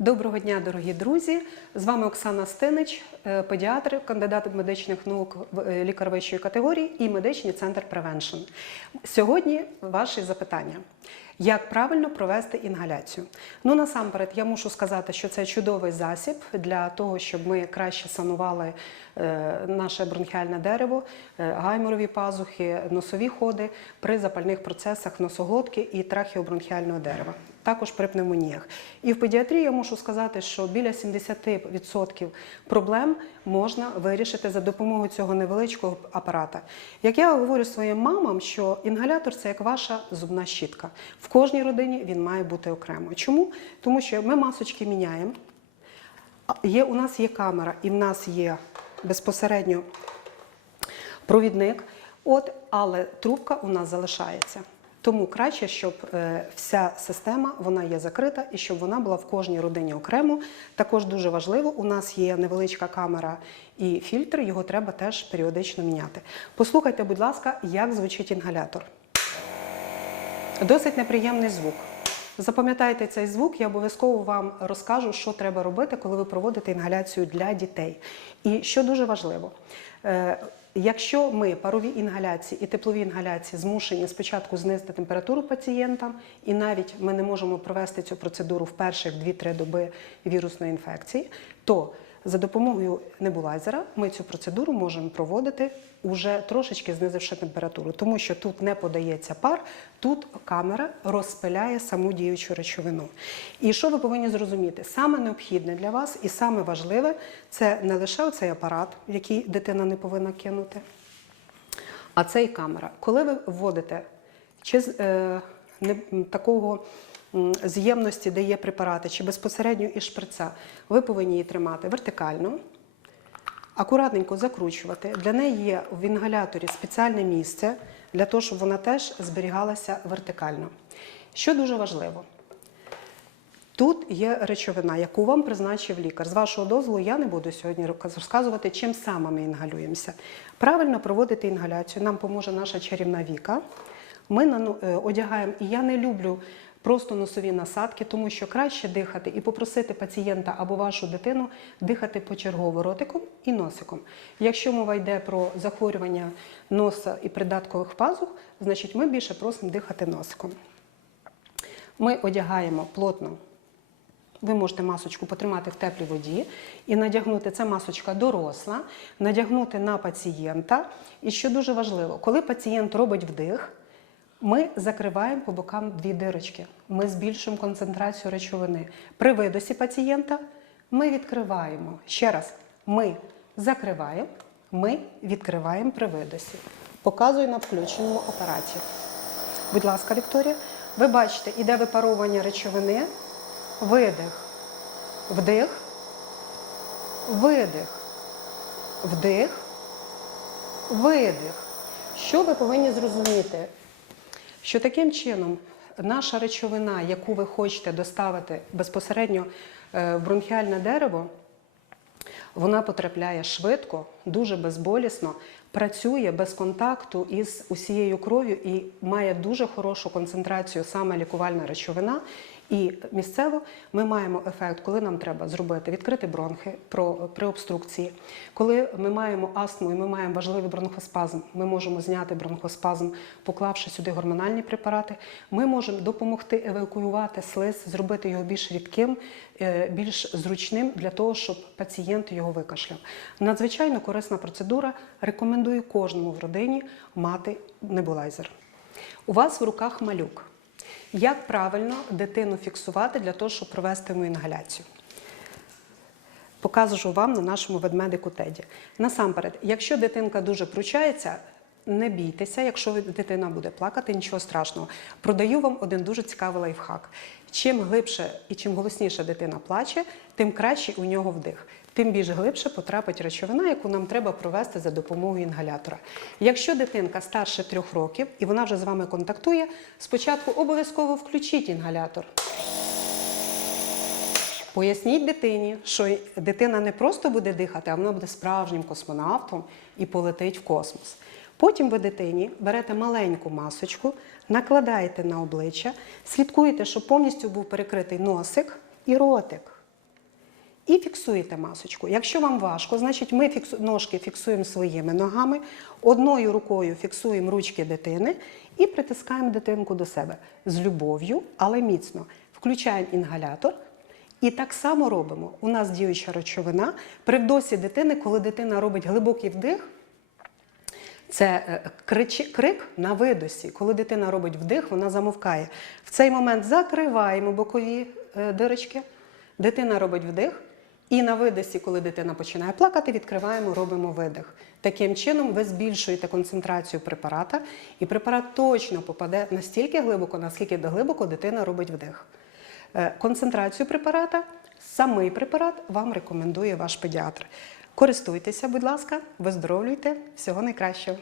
Доброго дня, дорогі друзі! З вами Оксана Стинич, е, педіатр, кандидат медичних наук, е, лікар вищої категорії і медичний центр Prevention. Сьогодні ваші запитання. Як правильно провести інгаляцію? Ну насамперед, я мушу сказати, що це чудовий засіб для того, щоб ми краще санували е, наше бронхіальне дерево, гайморові пазухи, носові ходи при запальних процесах носоглотки і трахеобронхіального дерева також при пневмоніях. І в педіатрії я мушу сказати, що біля 70% проблем можна вирішити за допомогою цього невеличкого апарата. Як я говорю своїм мамам, що інгалятор це як ваша зубна щітка. В кожній родині він має бути окремо. Чому? Тому що ми масочки міняємо. Є, у нас є камера, і в нас є безпосередньо провідник, от, але трубка у нас залишається. Тому краще, щоб е, вся система вона є закрита і щоб вона була в кожній родині окремо. Також дуже важливо, у нас є невеличка камера і фільтр, його треба теж періодично міняти. Послухайте, будь ласка, як звучить інгалятор. Досить неприємний звук. Запам'ятайте цей звук, я обов'язково вам розкажу, що треба робити, коли ви проводите інгаляцію для дітей. І що дуже важливо, е, якщо ми парові інгаляції і теплові інгаляції змушені спочатку знизити температуру пацієнтам, і навіть ми не можемо провести цю процедуру в перших 2-3 доби вірусної інфекції, то за допомогою небулайзера ми цю процедуру можемо проводити уже трошечки знизивши температуру, тому що тут не подається пар, тут камера розпиляє саму діючу речовину. І що ви повинні зрозуміти? Саме необхідне для вас і саме важливе це не лише цей апарат, який дитина не повинна кинути, а це і камера. Коли ви вводите чи е, не, такого з'ємності, де є препарати, чи безпосередньо із шприца, ви повинні її тримати вертикально, акуратненько закручувати. Для неї є в інгаляторі спеціальне місце для того, щоб вона теж зберігалася вертикально. Що дуже важливо, Тут є речовина, яку вам призначив лікар. З вашого дозволу я не буду сьогодні розказувати, чим саме ми інгалюємося. Правильно проводити інгаляцію нам поможе наша чарівна Віка. Ми е, одягаємо, і я не люблю просто носові насадки, тому що краще дихати і попросити пацієнта або вашу дитину дихати почергово ротиком і носиком. Якщо мова йде про захворювання носа і придаткових пазух, значить ми більше просимо дихати носиком. Ми одягаємо плотно ви можете масочку потримати в теплій воді і надягнути це масочка доросла, надягнути на пацієнта. І що дуже важливо, коли пацієнт робить вдих, ми закриваємо по бокам дві дирочки. Ми збільшуємо концентрацію речовини. При видосі пацієнта ми відкриваємо. Ще раз, ми закриваємо, ми відкриваємо при видосі. Показую на включеному апараті. Будь ласка, Вікторія. Ви бачите, іде випаровування речовини, видих, вдих, видих, вдих, видих. Що ви повинні зрозуміти? Що таким чином наша речовина, яку ви хочете доставити безпосередньо е, в бронхіальне дерево, вона потрапляє швидко, дуже безболісно, працює без контакту із усією кров'ю і має дуже хорошу концентрацію саме лікувальна речовина. І місцево ми маємо ефект, коли нам треба зробити відкрити бронхи при обструкції. Коли ми маємо астму і ми маємо важливий бронхоспазм, ми можемо зняти бронхоспазм, поклавши сюди гормональні препарати. Ми можемо допомогти евакуювати слиз, зробити його більш рідким, е, більш зручним для того, щоб пацієнт його викашляв. Надзвичайно корисна процедура. Рекомендую кожному в родині мати небулайзер. У вас в руках малюк. Як правильно дитину фіксувати для того, щоб провести йому інгаляцію? Покажу вам на нашому ведмедику Теді. Насамперед, якщо дитинка дуже пручається, не бійтеся, якщо дитина буде плакати, нічого страшного. Продаю вам один дуже цікавий лайфхак. Чим глибше і чим голосніше дитина плаче, тим краще у нього вдих. Тим більш глибше потрапить речовина, яку нам треба провести за допомогою інгалятора. Якщо дитинка старше трьох років і вона вже з вами контактує, спочатку обов'язково включіть інгалятор. Поясніть дитині, що дитина не просто буде дихати, а вона буде справжнім космонавтом і полетить в космос. Потім ви дитині берете маленьку масочку, накладаєте на обличчя, слідкуєте, щоб повністю був перекритий носик і ротик. І фіксуєте масочку. Якщо вам важко, значить ми фіксу... ножки фіксуємо своїми ногами, одною рукою фіксуємо ручки дитини і притискаємо дитинку до себе з любов'ю, але міцно. Включаємо інгалятор. І так само робимо. У нас діюча речовина. При вдосі дитини, коли дитина робить глибокий вдих, це е, крик на видосі. Коли дитина робить вдих, вона замовкає. В цей момент закриваємо бокові е, дирочки, дитина робить вдих, і на видосі, коли дитина починає плакати, відкриваємо, робимо видих. Таким чином ви збільшуєте концентрацію препарата, і препарат точно попаде настільки глибоко, наскільки глибоко дитина робить вдих. Е, Концентрацію препарата, самий препарат вам рекомендує ваш педіатр. Користуйтеся, будь ласка, виздоровлюйте. Всього найкращого.